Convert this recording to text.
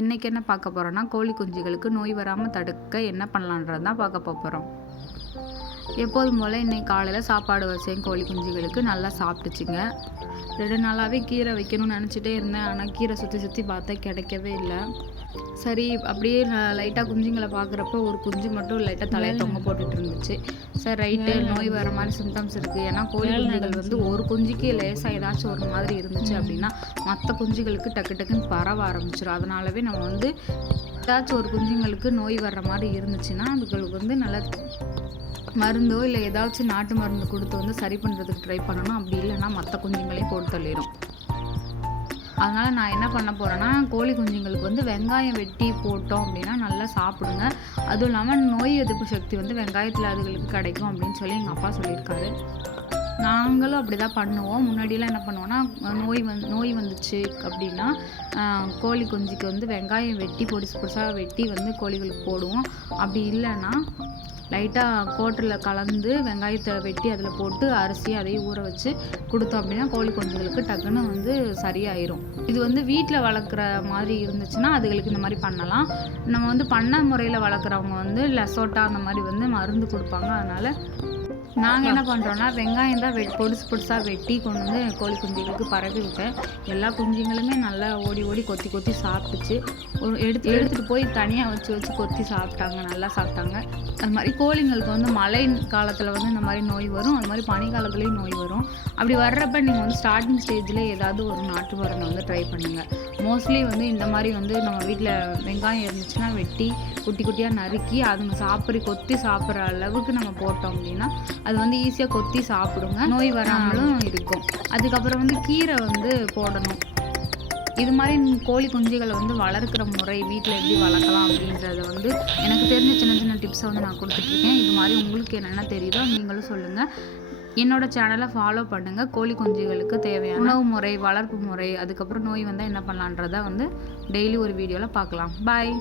இன்றைக்கி என்ன பார்க்க போகிறோன்னா, கோழி குஞ்சுகளுக்கு நோய் வராமல் தடுக்க என்ன பண்ணலான்றது தான் பார்க்க போகிறோம். எப்போதும் போல் இன்றைக்கி காலையில் சாப்பாடு வச்சேன். கோழி குஞ்சுகளுக்கு நல்லா சாப்பிட்டுச்சுங்க. 2 நாளாகவே கீரை வைக்கணும்னு நினச்சிட்டே இருந்தேன். ஆனால் கீரை சுற்றி பார்த்தா கிடைக்கவே இல்லை. சரி, அப்படியே லைட்டாக குஞ்சுங்களை பார்க்குறப்ப ஒரு குஞ்சு மட்டும் லைட்டாக தலையை தொங்க போட்டுட்டு இருந்துச்சு. சரி, ரைட்டு, நோய் வர மாதிரி சிம்டம்ஸ் இருக்குது. ஏன்னா கோழி குஞ்சுகள் ஒரு குஞ்சுக்கு லேசாக ஏதாச்சும் ஒரு மாதிரி இருந்துச்சு அப்படின்னா மற்ற குஞ்சுகளுக்கு டக்குன்னு பரவ ஆரம்பிச்சிடும். அதனாலவே நம்ம ஏதாச்சும் ஒரு குஞ்சுங்களுக்கு நோய் வர்ற மாதிரி இருந்துச்சுன்னா அதுகளுக்கு நல்லா மருந்தோ இல்லை ஏதாச்சும் நாட்டு மருந்து கொடுத்து சரி பண்ணுறதுக்கு ட்ரை பண்ணணும். அப்படி இல்லைன்னா மற்ற குஞ்சுங்களையும் போட்டு தள்ளிடும். அதனால் நான் என்ன பண்ண போகிறேன்னா, கோழி குஞ்சுங்களுக்கு வெங்காயம் வெட்டி போட்டோம் அப்படின்னா நல்லா சாப்பிடுங்க. அதுவும் இல்லாமல் நோய் எதிர்ப்பு சக்தி வெங்காயத்தில் அதுகளுக்கு கிடைக்கும் அப்படின்னு சொல்லி எங்கள் அப்பா சொல்லியிருக்காரு. நாங்களும் அப்படி தான் பண்ணுவோம். முன்னாடியெல்லாம் என்ன பண்ணுவோன்னா, நோய் வந்துச்சு அப்படின்னா கோழி குஞ்சுக்கு வெங்காயம் வெட்டி பொடிசாக வெட்டி கோழிகளுக்கு போடுவோம். அப்படி இல்லைன்னா லைட்டாக கோட்டரில் கலந்து வெங்காயத்தை வெட்டி அதில் போட்டு அரிசி அதையும் ஊற வச்சு கொடுத்தோம் அப்படின்னா கோழி குஞ்சுகளுக்கு டக்குன்னு சரியாயிரும். இது வீட்டில் வளர்க்குற மாதிரி இருந்துச்சுன்னா அதுகளுக்கு இந்த மாதிரி பண்ணலாம். நம்ம பண்ண முறையில் வளர்க்குறவங்க லெசோட்டா அந்த மாதிரி மருந்து கொடுப்பாங்க. அதனால் நாங்கள் என்ன பண்ணுறோன்னா, வெங்காயம் தான் பொடிசாக வெட்டி கொண்டு கோழி குஞ்சுகளுக்கு பரவி விட்டேன். எல்லா குஞ்சுங்களுமே நல்லா ஓடி கொத்தி சாப்பிட்டுச்சு. எடுத்துகிட்டு போய் தனியாக வச்சு கொத்தி சாப்பிட்டாங்க, நல்லா சாப்பிட்டாங்க. அது மாதிரி கோழிங்களுக்கு மழை காலத்தில் இந்த மாதிரி நோய் வரும். அது மாதிரி பனி காலத்துலேயும் நோய் வரும். அப்படி வர்றப்ப நீங்கள் ஸ்டார்டிங் ஸ்டேஜில் ஏதாவது ஒரு நாட்டு மருந்தை ட்ரை பண்ணுங்கள். மோஸ்ட்லி இந்த மாதிரி நம்ம வீட்டில் வெங்காயம் இருந்துச்சுன்னா வெட்டி குட்டியாக நறுக்கி அதுங்க கொத்தி சாப்பிட்ற அளவுக்கு நம்ம போட்டோம் அப்படின்னா அது ஈஸியாக கொத்தி சாப்பிடுங்க, நோய் வராமலும் இருக்கும். அதுக்கப்புறம் கீரை போடணும். இது மாதிரி கோழி குஞ்சுகளை வளர்க்குற முறை வீட்டில் எப்படி வளர்க்கலாம் அப்படின்றத எனக்கு தெரிஞ்ச சின்ன டிப்ஸை நான் கொடுத்துட்ருக்கேன். இது மாதிரி உங்களுக்கு என்னென்ன தெரியுதோ நீங்களும் சொல்லுங்கள். என்னோடய சேனலை ஃபாலோ பண்ணுங்கள். கோழி குஞ்சுகளுக்கு தேவையான உணவு முறை, வளர்ப்பு முறை, அதுக்கப்புறம் நோய் வந்தால் என்ன பண்ணலான்றதை டெய்லி ஒரு வீடியோவில் பார்க்கலாம். பாய்.